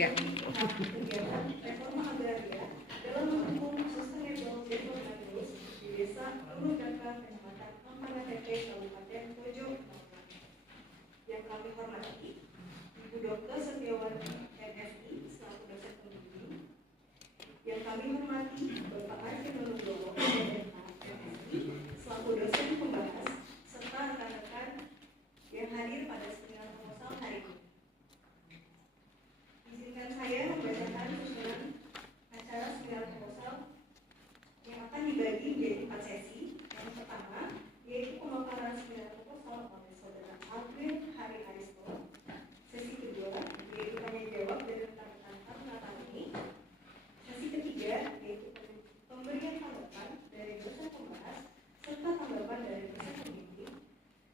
Ya. Kegiatan reforma agraria dalam mendukung sustainable development goals di desa Ulu Daka, Kecamatan Ampanatepe, Kabupaten Pojok Bangka. Yang kami hormati Ibu Dr. Setiawati MSI selaku dosen pembimbing. Yang kami hormati Bapak Arifin Nugroho MSI selaku dosen pembahas serta rekan-rekan yang hadir pada seminar proposal hari ini. Izinkan saya membacakan susunan acara seminar proposal yang akan dibagi menjadi 4 sesi. Yang pertama yaitu pemaparan seminar proposal oleh Saudara Alvin Hari Aristo. Sesi kedua yaitu tanya jawab dari rekan-rekan penata ini. Sesi ketiga yaitu pemberian tanggapan dari dosen pembahas serta tanggapan dari dosen pembimbing.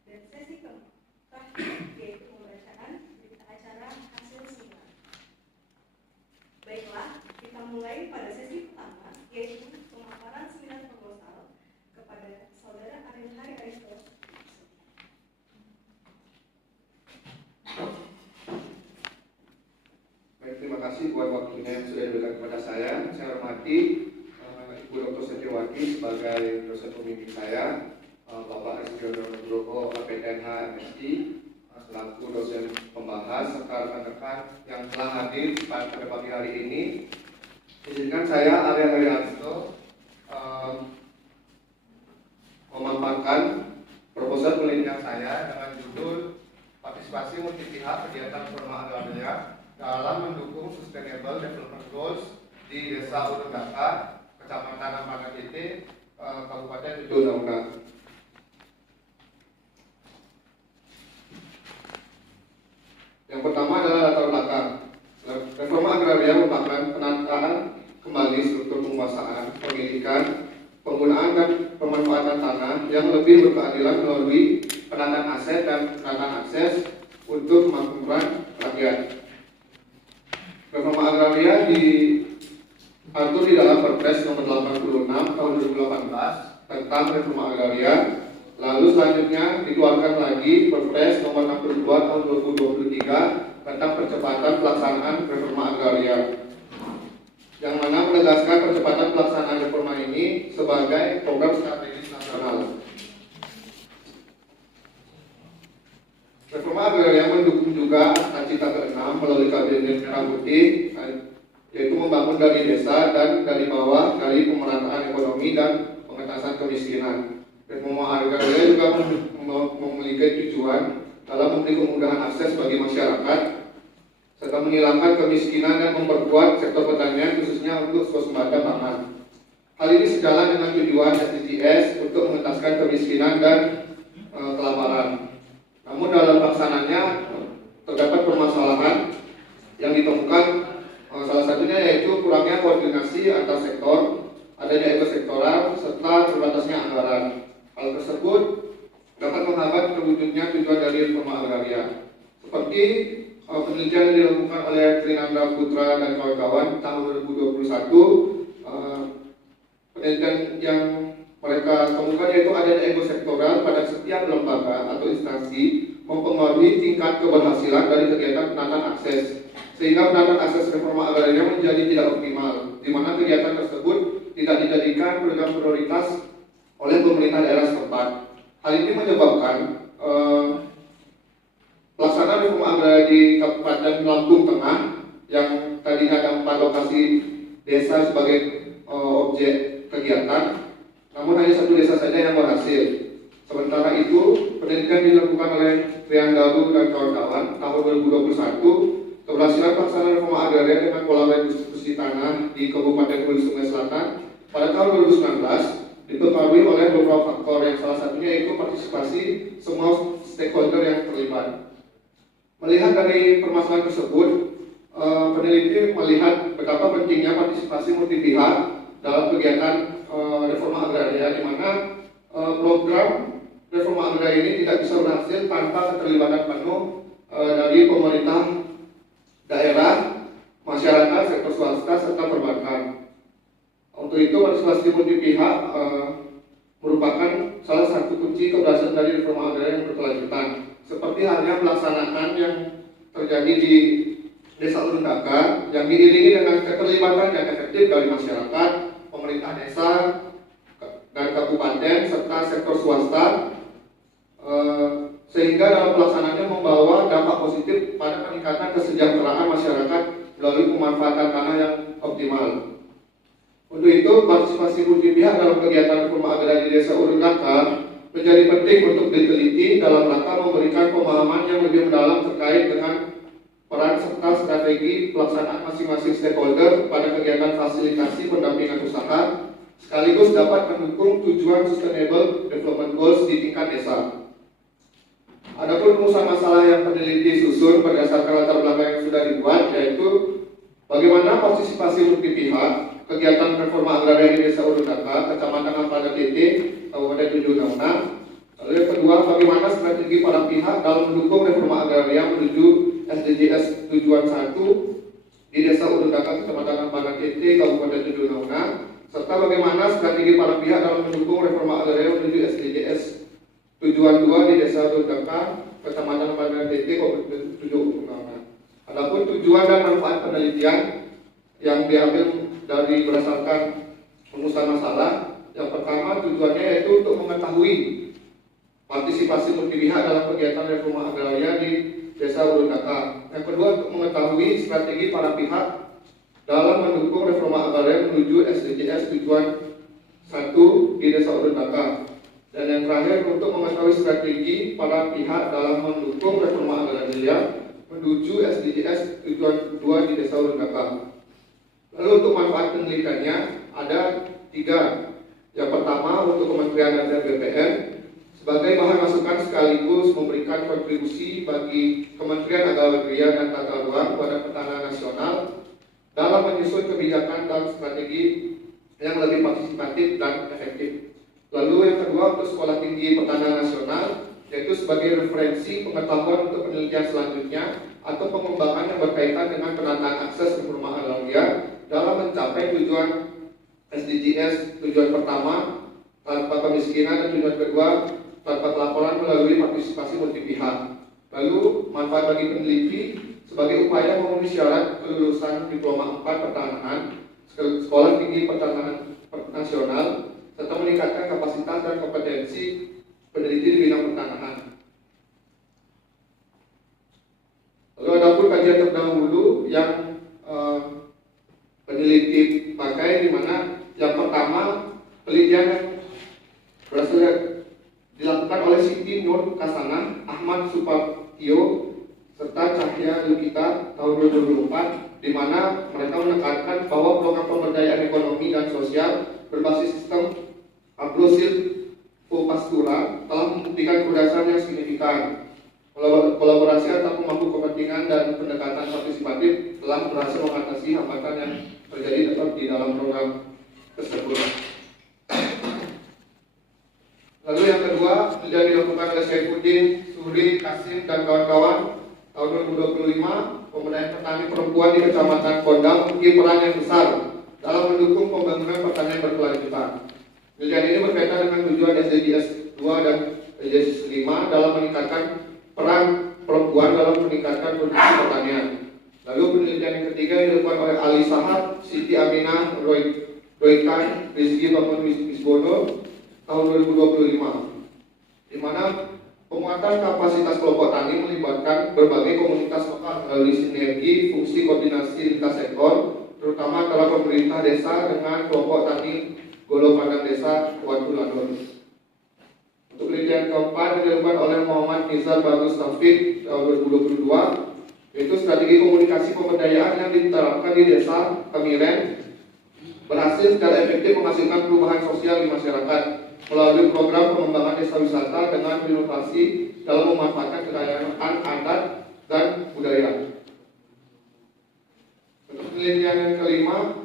Dan sesi keempat yaitu pembacaan berita acara hasil seminar. Baiklah, kita mulai pada sesi pertama, yaitu pemaparan seminar proposal kepada Saudara Arifin Hari Aristo. Baik, terima kasih buat waktunya yang sudah diberikan kepada saya. Saya hormati Ibu Dr. Setiawati sebagai dosen pembimbing saya, Bapak Arifin Nugroho APTNH MSI selaku dosen pembahas serta rekan-rekan yang telah hadir pada pagi hari ini. Izinkan saya Arya Hari Aristo memaparkan proposal penelitian saya dengan judul Partisipasi Multipihak Kegiatan Reforma Agraria dalam mendukung Sustainable Development Goals di Desa Ulu Daka, Kecamatan Ampanatepe, Kabupaten Pojok Bangka. Yang pertama adalah latar belakang. Reforma agraria merupakan penataan kembali struktur penguasaan, pemilikan, penggunaan dan pemanfaatan tanah yang lebih berkeadilan melalui penataan aset dan penataan akses untuk kemakmuran rakyat. Reforma agraria diatur di dalam Perpres nomor 86 tahun 2018 tentang reforma agraria. Lalu selanjutnya dikeluarkan lagi Perpres nomor 62 tahun 2023 tentang percepatan pelaksanaan reforma agraria, yang mana menegaskan percepatan pelaksanaan reforma ini sebagai program strategis nasional. Reforma agraria mendukung juga cita ke-6 melalui Kabinet Merah Putih, yaitu membangun dari desa dan dari bawah dari pemerataan ekonomi dan pengentasan kemiskinan. Reforma agraria juga memiliki tujuan dalam memberi kemudahan akses bagi masyarakat serta menghilangkan kemiskinan dan memperkuat sektor pertanian khususnya untuk swasembada pangan. Hal ini sejalan dengan tujuan SDGs untuk mengentaskan kemiskinan dan kelaparan. Namun dalam pelaksanaannya terdapat permasalahan yang ditemukan, salah satunya yaitu kurangnya koordinasi antar sektor, adanya ego sektoral serta terbatasnya anggaran. Hal tersebut dapat menghambat terwujudnya tujuan dari reforma agraria. Seperti penelitian yang dilakukan oleh Trinanda Putra dan kawan-kawan tahun 2021, penelitian yang mereka temukan yaitu adanya ego sektoral pada setiap lembaga atau instansi mempengaruhi tingkat keberhasilan dari kegiatan penataan akses, sehingga penataan akses reforma agraria menjadi tidak optimal, di mana kegiatan tersebut tidak dijadikan program prioritas oleh pemerintah daerah setempat. Hal ini menyebabkan pelaksanaan reforma agraria di Kabupaten Lampung Tengah yang tadinya ada 4 lokasi desa sebagai objek kegiatan, namun hanya 1 desa saja yang berhasil. Sementara itu, penelitian dilakukan oleh Triandalu dan kawan-kawan tahun 2021, keberhasilan pelaksanaan reforma agraria dengan pola redistribusi tanah di Kabupaten Hulu Sungai Selatan pada tahun 2019 dipengaruhi oleh beberapa faktor, yang salah satunya yaitu partisipasi semua stakeholder yang terlibat. Melihat dari permasalahan tersebut, peneliti melihat betapa pentingnya partisipasi multipihak dalam kegiatan reforma agraria, di mana program reforma agraria ini tidak bisa berhasil tanpa keterlibatan penuh dari pemerintah daerah, masyarakat, sektor swasta, serta perbankan. Untuk itu, partisipasi multipihak merupakan salah satu kunci keberhasilan dari reforma agraria yang berkelanjutan. Seperti halnya pelaksanaan yang terjadi di Desa Urundaka yang diiringi dengan keterlibatan yang efektif dari masyarakat, pemerintah desa, dan kabupaten serta sektor swasta, sehingga dalam pelaksanaannya membawa dampak positif pada peningkatan kesejahteraan masyarakat melalui pemanfaatan tanah yang optimal. Untuk itu, partisipasi multi pihak dalam kegiatan reforma agraria di Desa Urundaka menjadi penting untuk diteliti dalam rangka memberikan pemahaman yang lebih mendalam terkait dengan peran serta strategi pelaksanaan masing-masing stakeholder pada kegiatan fasilitasi pendampingan usaha, sekaligus dapat mendukung tujuan Sustainable Development Goals di tingkat desa. Adapun rumusan masalah yang peneliti susun berdasarkan latar belakang yang sudah dibuat, yaitu bagaimana partisipasi multi pihak kegiatan reforma agraria di Desa Urundaka, Kecamatan Ampana Tete, Kabupaten 76. Lalu yang kedua, bagaimana strategi para pihak dalam mendukung reforma agraria menuju SDGs tujuan 1 di Desa Urundaka, Kecamatan Ampana Tete, Kabupaten 76, serta bagaimana strategi para pihak dalam mendukung reforma agraria menuju SDGs tujuan 2 di Desa Urundaka, Kecamatan Ampana Tete, Kabupaten 76. Adapun tujuan dan manfaat penelitian yang diambil dari berdasarkan rumusan masalah, yang pertama tujuannya yaitu untuk mengetahui partisipasi multi pihak dalam kegiatan reforma agraria di Desa Urundaka. Yang kedua, untuk mengetahui strategi para pihak dalam mendukung reforma agraria menuju SDGs tujuan 1 di Desa Urundaka. Dan yang terakhir, untuk mengetahui strategi para pihak dalam mendukung reforma agraria menuju SDGs tujuan 2 di Desa Urundaka. Lalu untuk manfaat penelitiannya ada 3. Yang pertama, untuk Kementerian dan BPN sebagai bahan masukan sekaligus memberikan kontribusi bagi Kementerian Agraria dan Tata Ruang pada Pertanahan Nasional dalam menyusun kebijakan dan strategi yang lebih partisipatif dan efektif. Lalu yang kedua, untuk Sekolah Tinggi Pertanahan Nasional, yaitu sebagai referensi pengetahuan untuk penelitian selanjutnya atau pengembangan yang berkaitan dengan penataan akses reforma agraria dalam mencapai tujuan SDGs tujuan pertama tanpa kemiskinan dan tujuan kedua tanpa pelaporan melalui partisipasi multi pihak. Lalu manfaat bagi peneliti sebagai upaya memenuhi syarat kelulusan diploma 4 pertanahan Sekolah Tinggi Pertanahan Nasional serta meningkatkan kapasitas dan kompetensi peneliti di bidang pertanahan. Lalu ada pun kajian terdahulu yang peneliti pakai, di mana yang pertama penelitian berhasil dilakukan oleh Siti Nur Kasana, Ahmad Supatio, serta Cahya Lukita tahun 2024, di mana mereka menekankan bahwa program pemberdayaan ekonomi dan sosial berbasis sistem agro-silvopastura telah membuktikan keberhasilan yang signifikan. Kolaborasi antar pemangku kepentingan dan pendekatan partisipatif telah berhasil mengatasi hambatan yang terjadi tetap di dalam program tersebut. Lalu yang kedua, sudah dilakukan oleh Saifuddin, Suri, Kasim, dan kawan-kawan tahun 2025, pemberdayaan petani perempuan di Kecamatan Kondang memiliki peran yang besar dalam mendukung pembangunan pertanian berkelanjutan. Penelitian ini berkaitan dengan tujuan SDGs 2 dan SDGs 5 dalam meningkatkan peran perempuan dalam meningkatkan produksi pertanian. Lalu penelitian yang ketiga dilakukan oleh Ali Sahab, Siti Aminah, Roykan, Rizky Bangun Wisbono tahun 2025, di mana penguatan kapasitas kelompok tani melibatkan berbagai komunitas lokal melalui sinergi fungsi koordinasi lintas sektor, terutama antara pemerintah desa dengan kelompok tani Golo Padang Desa Watulanun. Untuk penelitian keempat dilakukan oleh Muhammad Nizar Bagus Taufik tahun 2022, yaitu strategi komunikasi pemberdayaan yang diterapkan di Desa Kemiren berhasil secara efektif menghasilkan perubahan sosial di masyarakat melalui program pengembangan desa wisata dengan inovasi dalam memanfaatkan kekayaan adat dan budaya. Untuk penelitian yang kelima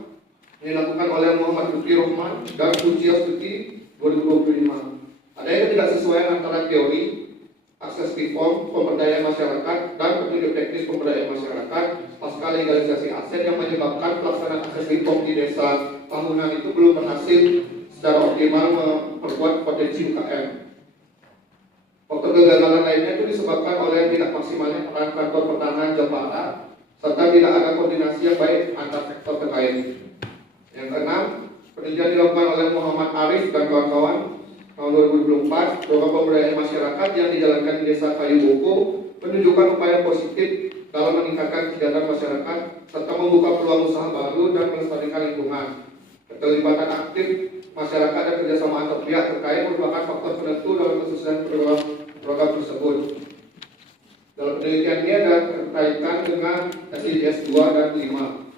dilakukan oleh Muhammad Lutfi Rohman dan Puji Astuti 2025. Ada yang tidak sesuai antara teori akses reform pemberdayaan masyarakat dan petunjuk teknis pemberdayaan masyarakat pasca legalisasi aset yang menyebabkan pelaksanaan akses reform di desa tahunan itu belum berhasil secara optimal memperkuat potensi UKM. Faktor kegagalan lainnya itu disebabkan oleh tidak maksimalnya peran kantor pertanahan Jepara serta tidak ada koordinasi yang baik antar sektor terkait. Yang keenam, penelitian dilakukan oleh Muhammad Arif dan kawan-kawan tahun 2024. Program pemberdayaan masyarakat yang dijalankan di Desa Kayu Boko menunjukkan upaya positif dalam meningkatkan kesejahteraan masyarakat serta membuka peluang usaha baru dan melestarikan lingkungan. Keterlibatan aktif masyarakat dan kerjasama antar pihak terkait merupakan faktor penentu dalam kesuksesan program tersebut. Dalam penelitian ini ada kaitan dengan SDGs 2 dan 5.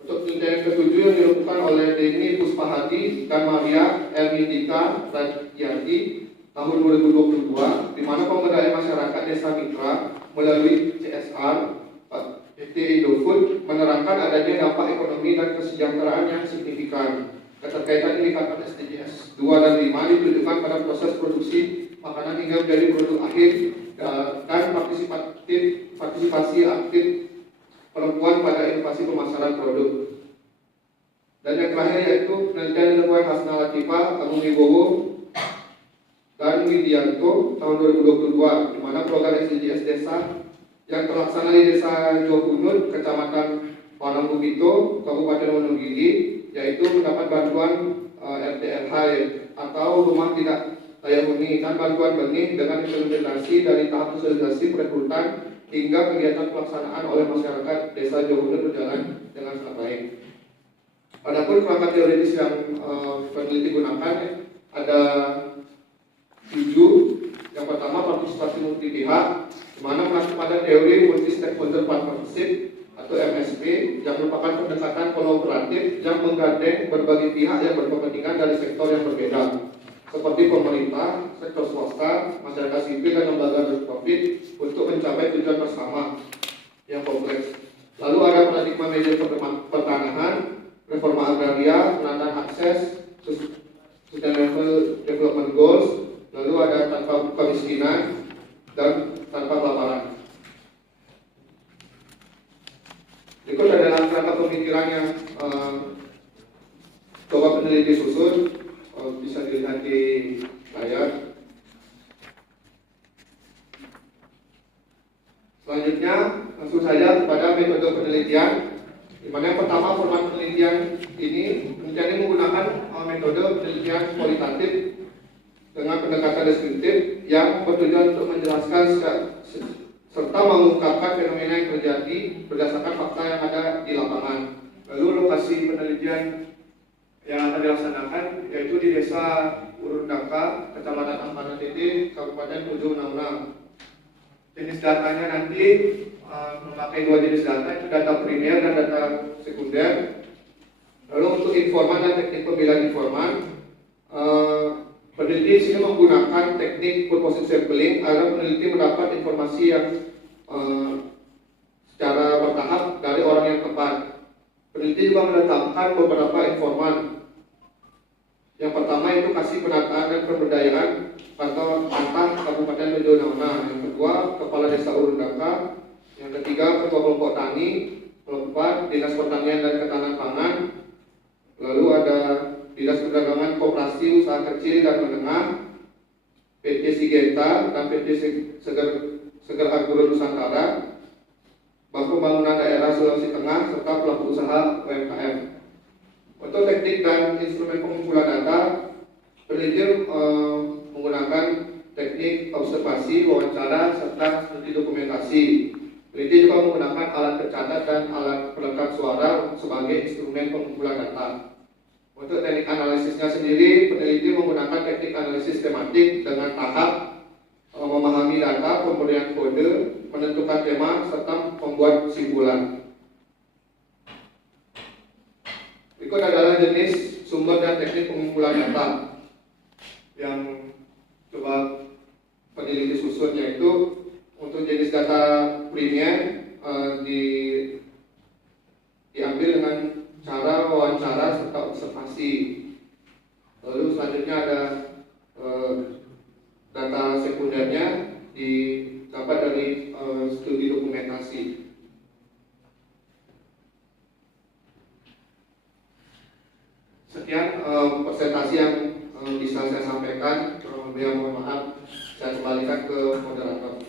Untuk penelitian yang ketujuh yang dilakukan oleh Deni Puspahadi dan Maria Ermitika Radianti tahun 2022, di mana pemberdayaan masyarakat Desa Mitra melalui CSR PT Indofood menerangkan adanya dampak ekonomi dan kesejahteraan yang signifikan. Keterkaitan indikator SDGs 2 dan 5 ditujukan pada proses produksi makanan hingga menjadi produk akhir dan partisipasi aktif perempuan pada inovasi pemasaran produk. Dan yang terakhir yaitu penelitian yang dilakukan Hasna Latifah, Agung Wibowo, dan Widianto tahun 2022, di mana program SDGs Desa yang terlaksana di Desa Johunut, Kecamatan Wanangbugito, Kabupaten Wonogiri, yaitu mendapat bantuan RTLH atau Rumah Tidak Layak Huni dan bantuan benih dengan implementasi dari tahap sosialisasi perekrutan hingga kegiatan pelaksanaan oleh masyarakat Desa Johunut berjalan dengan sangat baik. Adapun kerangka teoritis yang peneliti gunakan ada 7. Yang pertama, partisipasi multi pihak, di mana mengacu pada teori multi stakeholder partnership atau MSP yang merupakan pendekatan kolaboratif yang menggandeng berbagai pihak yang berkepentingan dari sektor yang berbeda, seperti pemerintah, sektor swasta, masyarakat sipil, dan lembaga non-profit untuk mencapai tujuan bersama yang kompleks. Lalu ada paradigma manajemen pertanahan, reforma agraria, penataan akses, sustainable development goals, lalu ada tanpa kemiskinan dan tanpa kelaparan. Berikut adalah kerangka pemikiran yang coba peneliti susun, bisa dilihat di layar. Selanjutnya langsung saja kepada metode penelitian, di mana yang pertama format penelitian ini menggunakan metode penelitian kualitatif dengan pendekatan deskriptif yang bertujuan untuk menjelaskan serta mengungkapkan fenomena yang terjadi berdasarkan fakta yang ada di lapangan. Lalu lokasi penelitian yang akan dilaksanakan yaitu di Desa Urundaka, Kecamatan Ampana Titi, Kabupaten 766. Jenis datanya nanti memakai 2 jenis data, itu data primer dan data sekunder. Lalu untuk informan dan teknik pemilihan informan, peneliti di sini menggunakan teknik purposive sampling agar peneliti mendapat informasi yang secara bertahap dari orang yang tepat. Peneliti juga menetapkan beberapa informan. Yang pertama itu kasih penataan dan pemberdayaan atau Antah Kabupaten Mejonona. Yang kedua Kepala Desa Urundaka. Yang ketiga Ketua Kelompok Tani. Keempat Dinas Pertanian dan Ketahanan Pangan. Lalu ada Dinas Perdagangan Koperasi Usaha Kecil dan Menengah, PT Sigenta dan PT Seger Agro Nusantara, Bank Pembangunan Daerah Sulawesi Tengah, serta pelaku usaha UMKM. Untuk teknik dan instrumen pengumpulan data, peneliti menggunakan teknik observasi, wawancara, serta studi dokumentasi. Peneliti juga menggunakan alat pencatat dan alat pelengkap suara sebagai instrumen pengumpulan data. Untuk teknik analisisnya sendiri, peneliti menggunakan teknik analisis tematik dengan tahap memahami data, pemberian kode, menentukan tema, serta membuat kesimpulan. Berikut adalah jenis sumber dan teknik pengumpulan data yang coba peneliti susun, yaitu untuk jenis data primer diambil dengan cara wawancara serta observasi. Lalu selanjutnya ada data sekundernya didapat dari studi dokumentasi. Sekian presentasi yang bisa saya sampaikan. Kurang lebih mohon maaf, saya kembalikan ke moderator.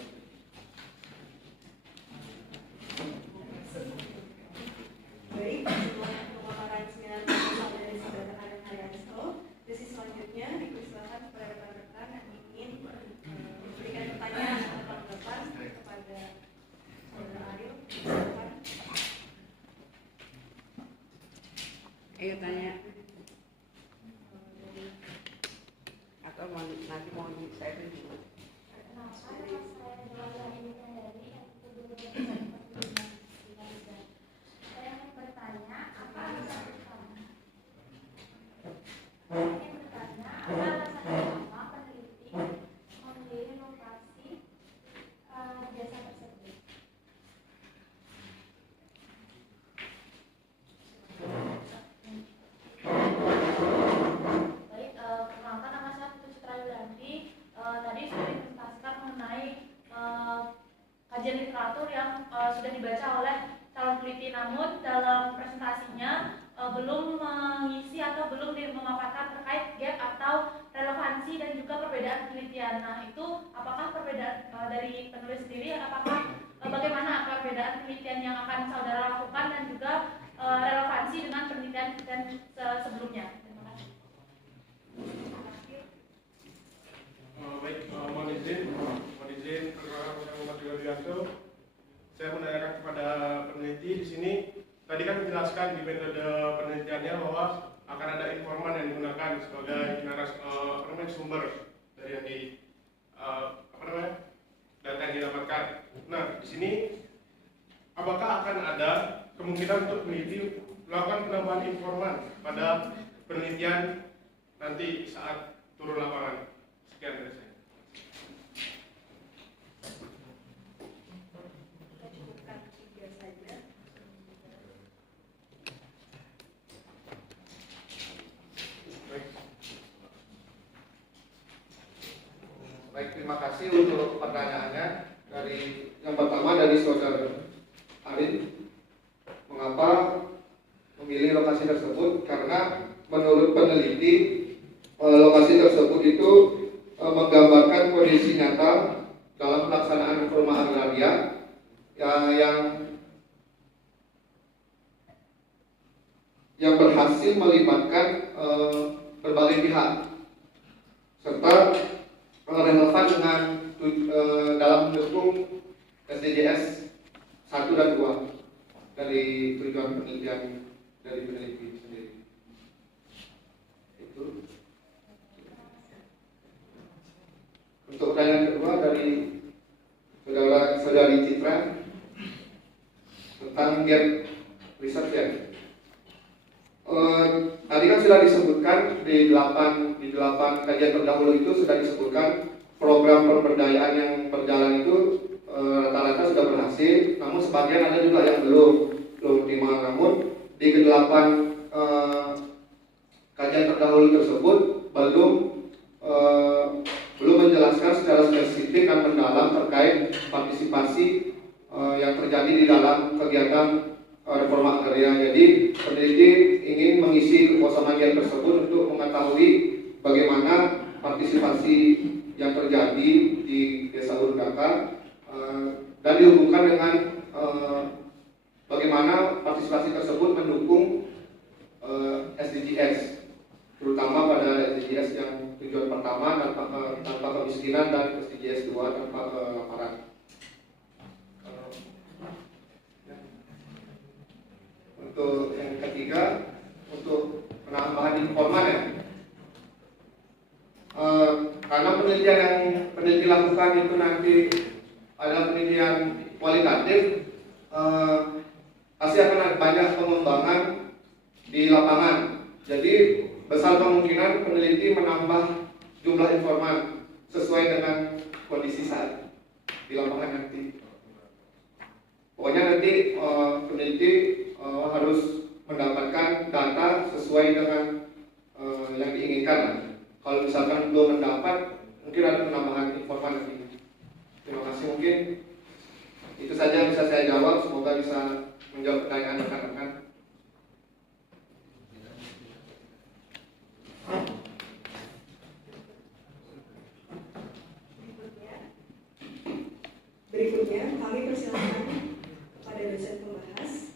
kajian literatur yang sudah dibaca oleh calon peneliti, namun dalam presentasinya belum mengisi atau belum memaparkan terkait gap atau relevansi dan juga perbedaan penelitian. Nah, itu apakah perbedaan dari penulis sendiri, apakah bagaimana perbedaan penelitian yang akan saudara lakukan dan juga relevansi dengan penelitian sebelumnya? Terima kasih. Baik, mohon izin, perkenalkan saya Muhammad Yulianto. Saya menanyakan kepada peneliti di sini. Tadi kan menjelaskan di metode penelitiannya bahwa akan ada informan yang digunakan sebagai sumber dari yang data yang didapatkan. Nah, di sini apakah akan ada kemungkinan untuk peneliti melakukan penambahan informan pada penelitian nanti saat turun lapangan? Sekian dari saya. Baik, terima kasih untuk pertanyaannya. Yang pertama dari saudara Arin, mengapa memilih lokasi tersebut? Karena menurut peneliti lokasi tersebut itu menggambarkan kondisi nyata dalam pelaksanaan reforma agraria yang berhasil melibatkan berbagai pihak serta relevan dengan dalam mendukung SDGs 1 dan 2 dari tujuan penelitian dari peneliti sendiri. Itu. Untuk pertanyaan kedua dari saudari Citra tentang gap research ya. Tadi kan sudah disebutkan di 8 kajian terdahulu itu sudah disebutkan program pemberdayaan yang berjalan itu rata-rata sudah berhasil, namun sebagian ada juga yang belum optimal. Namun di ke-8 kajian terdahulu tersebut belum menjelaskan secara spesifik dan mendalam terkait partisipasi yang terjadi di dalam kegiatan reforma agraria. Jadi peneliti ingin mengisi kekosongan yang tersebut untuk mengetahui bagaimana partisipasi yang terjadi di Desa Urudaka dan dihubungkan dengan bagaimana partisipasi tersebut mendukung SDGs, terutama pada SDGs yang tujuan pertama tanpa kemiskinan dan SDGs 2 tanpa kelaparan. Untuk yang ketiga, untuk penambahan informan ya. Karena penelitian yang peneliti lakukan itu nanti adalah penelitian kualitatif, pasti akan ada banyak pengembangan di lapangan. Jadi besar kemungkinan peneliti menambah jumlah informan sesuai dengan kondisi saat di lapangan nanti. Pokoknya nanti peneliti harus mendapatkan data sesuai dengan yang diinginkan. Kalau misalkan belum mendapat, mungkin ada penambahan informan nanti. Terima kasih, mungkin itu saja yang bisa saya jawab. Semoga bisa menjawab pertanyaan rekan-rekan. Berikutnya kami persilakan kepada dosen pembahas